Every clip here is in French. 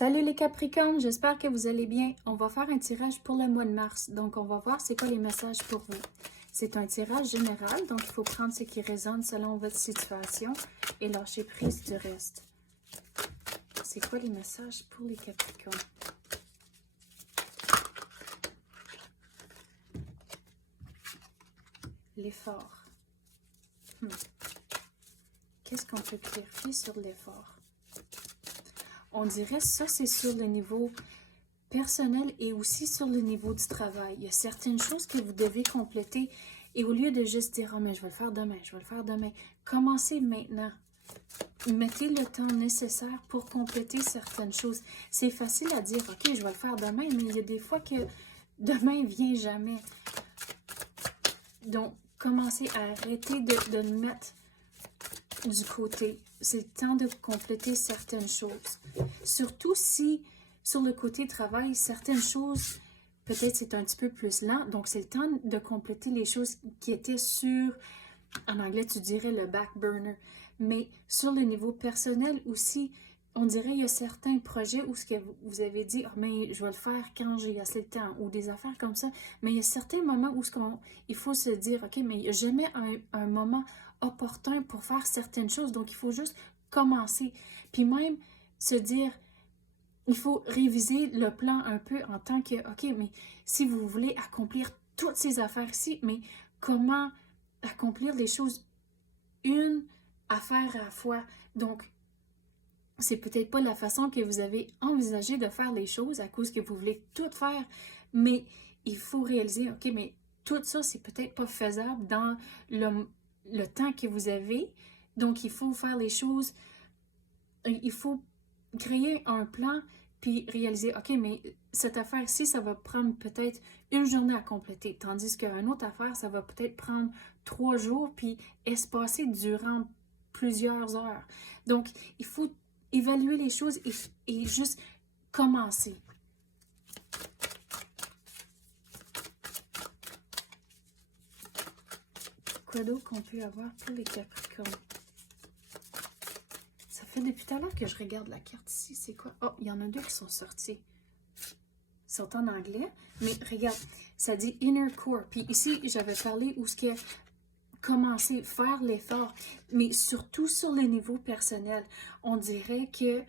Salut les Capricornes, j'espère que vous allez bien. On va faire un tirage pour le mois de mars. Donc, on va voir c'est quoi les messages pour vous. C'est un tirage général, donc il faut prendre ce qui résonne selon votre situation et lâcher prise du reste. C'est quoi les messages pour les Capricornes? L'effort. Qu'est-ce qu'on peut clarifier sur l'effort? On dirait ça, c'est sur le niveau personnel et aussi sur le niveau du travail. Il y a certaines choses que vous devez compléter et au lieu de juste dire « Oh, mais je vais le faire demain, je vais le faire demain », commencez maintenant. Mettez le temps nécessaire pour compléter certaines choses. C'est facile à dire « Ok, je vais le faire demain », mais il y a des fois que demain ne vient jamais. Donc, commencez à arrêter de le mettre du côté. C'est le temps de compléter certaines choses. Surtout si, sur le côté travail, certaines choses, peut-être c'est un petit peu plus lent. Donc, c'est le temps de compléter les choses qui étaient sur, en anglais, tu dirais le back burner. Mais sur le niveau personnel aussi, on dirait il y a certains projets où ce que vous avez dit, oh, mais je vais le faire quand j'ai assez de temps, ou des affaires comme ça. Mais il y a certains moments où il faut se dire, OK, mais il n'y a jamais un moment opportun pour faire certaines choses. Donc, il faut juste commencer. Puis même se dire, il faut réviser le plan un peu en tant que, OK, mais si vous voulez accomplir toutes ces affaires-ci, mais comment accomplir les choses une affaire à la fois? Donc, c'est peut-être pas la façon que vous avez envisagé de faire les choses à cause que vous voulez tout faire, mais il faut réaliser, OK, mais tout ça, c'est peut-être pas faisable dans le temps que vous avez. Donc, il faut faire les choses, il faut créer un plan, puis réaliser, OK, mais cette affaire-ci, ça va prendre peut-être une journée à compléter, tandis qu'une autre affaire, ça va peut-être prendre 3 jours, puis espacer durant plusieurs heures. Donc, il faut évaluer les choses et juste commencer. Quoi d'autre qu'on peut avoir pour les Capricornes? Ça fait depuis tout à l'heure que je regarde la carte ici. C'est quoi? Oh, il y en a deux qui sont sortis. Ils sont en anglais. Mais regarde, ça dit Inner Core. Puis ici, j'avais parlé où ce que commencer, faire l'effort. Mais surtout sur le niveau personnel. On dirait que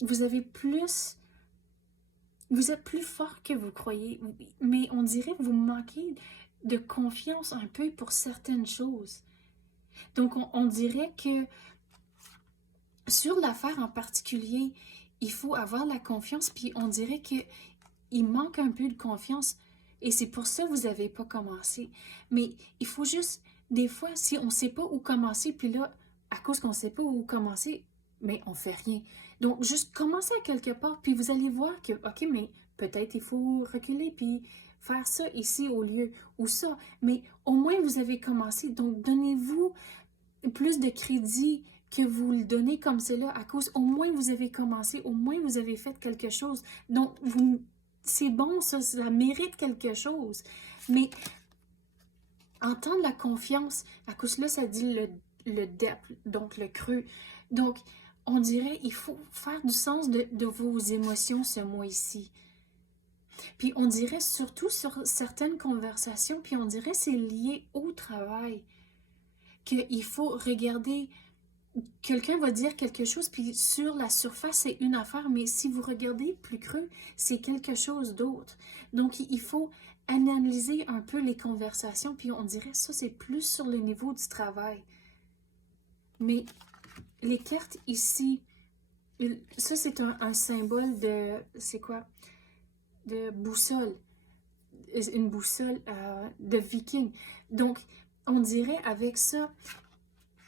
vous avez plus... Vous êtes plus fort que vous croyez. Mais on dirait que vous manquez de confiance un peu pour certaines choses. Donc, on dirait que sur l'affaire en particulier, il faut avoir la confiance, puis on dirait qu'il manque un peu de confiance, et c'est pour ça que vous n'avez pas commencé. Mais il faut juste, des fois, si on ne sait pas où commencer, puis là, à cause qu'on ne sait pas où commencer, mais on ne fait rien. Donc, juste commencer à quelque part, puis vous allez voir que, OK, mais peut-être il faut reculer, puis faire ça ici au lieu, ou ça. Mais au moins, vous avez commencé. Donc, donnez-vous plus de crédit que vous le donnez comme c'est là, à cause, au moins vous avez commencé, au moins vous avez fait quelque chose. Donc, c'est bon, ça mérite quelque chose. Mais entendre la confiance, à cause là, ça dit le depth, donc le creux. Donc, on dirait, il faut faire du sens de vos émotions ce mois-ci. Puis on dirait surtout sur certaines conversations, puis on dirait c'est lié au travail, qu'il faut regarder. Quelqu'un va dire quelque chose, puis sur la surface, c'est une affaire, mais si vous regardez plus creux, c'est quelque chose d'autre. Donc, il faut analyser un peu les conversations, puis on dirait ça, c'est plus sur le niveau du travail. Mais les cartes ici, ça, c'est un symbole de, c'est quoi? De boussole. Une boussole de viking. Donc, on dirait avec ça,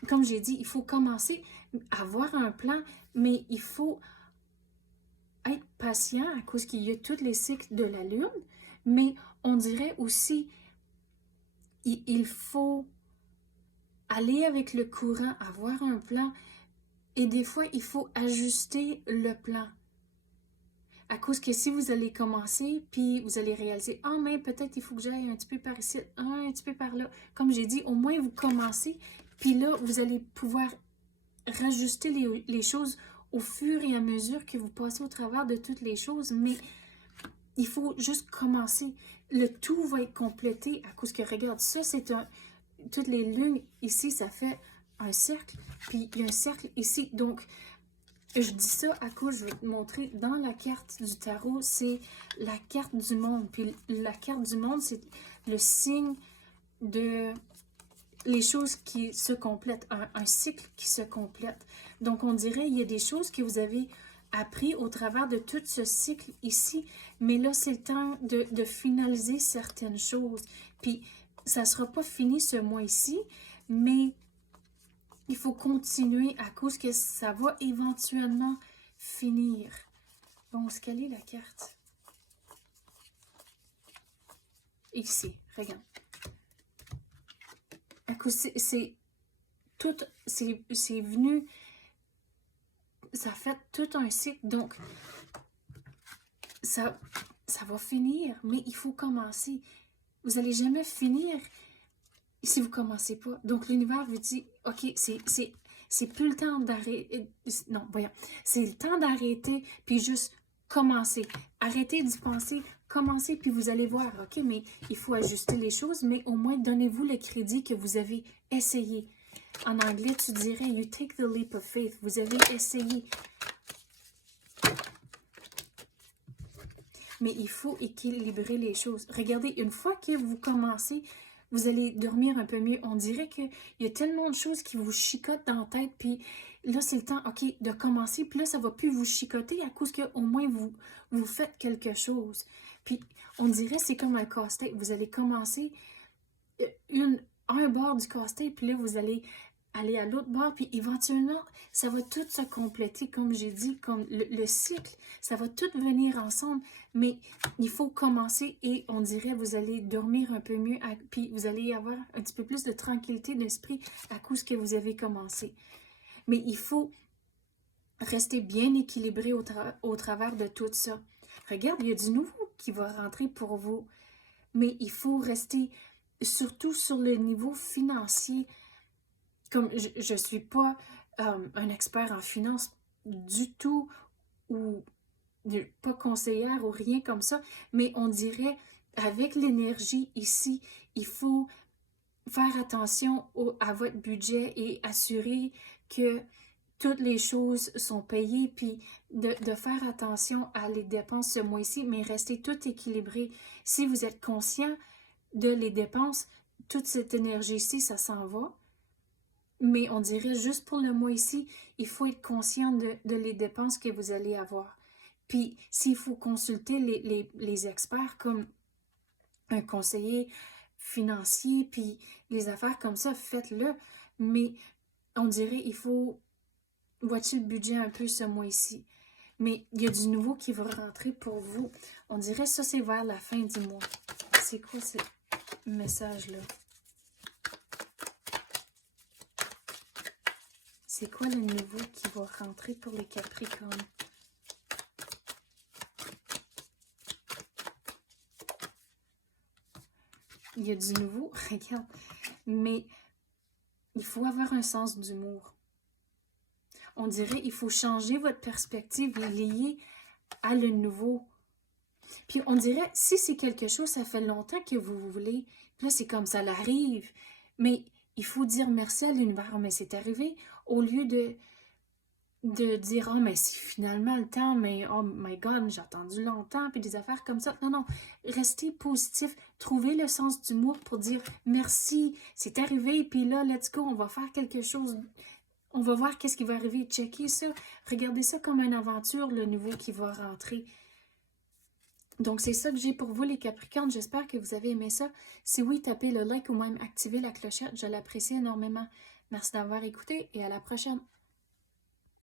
comme j'ai dit, il faut commencer à avoir un plan, mais il faut être patient à cause qu'il y a tous les cycles de la Lune, mais on dirait aussi il faut aller avec le courant, avoir un plan, et des fois, il faut ajuster le plan. À cause que si vous allez commencer, puis vous allez réaliser, ah, mais peut-être il faut que j'aille un petit peu par ici, un petit peu par là. Comme j'ai dit, au moins vous commencez, puis là, vous allez pouvoir rajuster les choses au fur et à mesure que vous passez au travers de toutes les choses, mais il faut juste commencer. Le tout va être complété à cause que, regarde, ça c'est toutes les lunes ici, ça fait un cercle, puis il y a un cercle ici, donc je dis ça à cause, je vais te montrer, dans la carte du tarot, c'est la carte du monde, puis la carte du monde, c'est le signe de les choses qui se complètent, un cycle qui se complète. Donc, on dirait il y a des choses que vous avez appris au travers de tout ce cycle ici, mais là, c'est le temps de finaliser certaines choses. Puis, ça ne sera pas fini ce mois-ci, mais il faut continuer à cause que ça va éventuellement finir. Bon, quelle est la carte? Ici, regarde. À cause, c'est tout, c'est venu, ça fait tout un cycle, donc ça va finir, mais il faut commencer. Vous n'allez jamais finir si vous ne commencez pas. Donc l'univers vous dit, ok, c'est plus le temps d'arrêter, non, voyons, c'est le temps d'arrêter, puis juste commencer. Arrêtez d'y penser, commencez, puis vous allez voir, ok, mais il faut ajuster les choses, mais au moins donnez-vous le crédit que vous avez essayé. En anglais, tu dirais, you take the leap of faith. Vous avez essayé. Mais il faut équilibrer les choses. Regardez, une fois que vous commencez, vous allez dormir un peu mieux. On dirait qu'il y a tellement de choses qui vous chicotent dans la tête, puis là, c'est le temps, ok, de commencer, puis là, ça ne va plus vous chicoter à cause qu'au moins, vous faites quelque chose. Puis, on dirait, c'est comme un casse-tête. Vous allez commencer un bord du casse-tête, puis là, vous allez aller à l'autre bord, puis éventuellement, ça va tout se compléter, comme j'ai dit, comme le cycle, ça va tout venir ensemble, mais il faut commencer et on dirait vous allez dormir un peu mieux, puis vous allez avoir un petit peu plus de tranquillité d'esprit à cause que vous avez commencé. Mais il faut rester bien équilibré au travers de tout ça. Regarde, il y a du nouveau qui va rentrer pour vous, mais il faut rester surtout sur le niveau financier. Comme je ne suis pas un expert en finance du tout ou pas conseillère ou rien comme ça, mais on dirait avec l'énergie ici, il faut faire attention à votre budget et assurer que toutes les choses sont payées, puis de faire attention à les dépenses ce mois-ci, mais rester tout équilibré. Si vous êtes conscient de les dépenses, toute cette énergie-ci, ça s'en va. Mais on dirait juste pour le mois ici, il faut être conscient de les dépenses que vous allez avoir. Puis, s'il faut consulter les experts comme un conseiller financier, puis les affaires comme ça, faites-le. Mais on dirait il faut watcher le budget un peu ce mois-ci. Mais il y a du nouveau qui va rentrer pour vous. On dirait ça, c'est vers la fin du mois. C'est quoi ce message-là? C'est quoi le nouveau qui va rentrer pour les Capricornes? Il y a du nouveau, regarde. Mais il faut avoir un sens d'humour. On dirait il faut changer votre perspective liée à le nouveau. Puis on dirait, si c'est quelque chose, ça fait longtemps que vous voulez, puis là c'est comme ça l'arrive. Mais il faut dire merci à l'univers, mais c'est arrivé, au lieu de dire, oh, mais c'est finalement le temps, mais oh my God, j'ai attendu longtemps, puis des affaires comme ça. Non, non, restez positif, trouvez le sens d'humour pour dire merci, c'est arrivé, puis là, let's go, on va faire quelque chose, on va voir qu'est-ce qui va arriver, checkez ça, regardez ça comme une aventure, le nouveau qui va rentrer. Donc, c'est ça que j'ai pour vous, les Capricornes. J'espère que vous avez aimé ça. Si oui, tapez le like ou même activez la clochette. Je l'apprécie énormément. Merci d'avoir écouté et à la prochaine.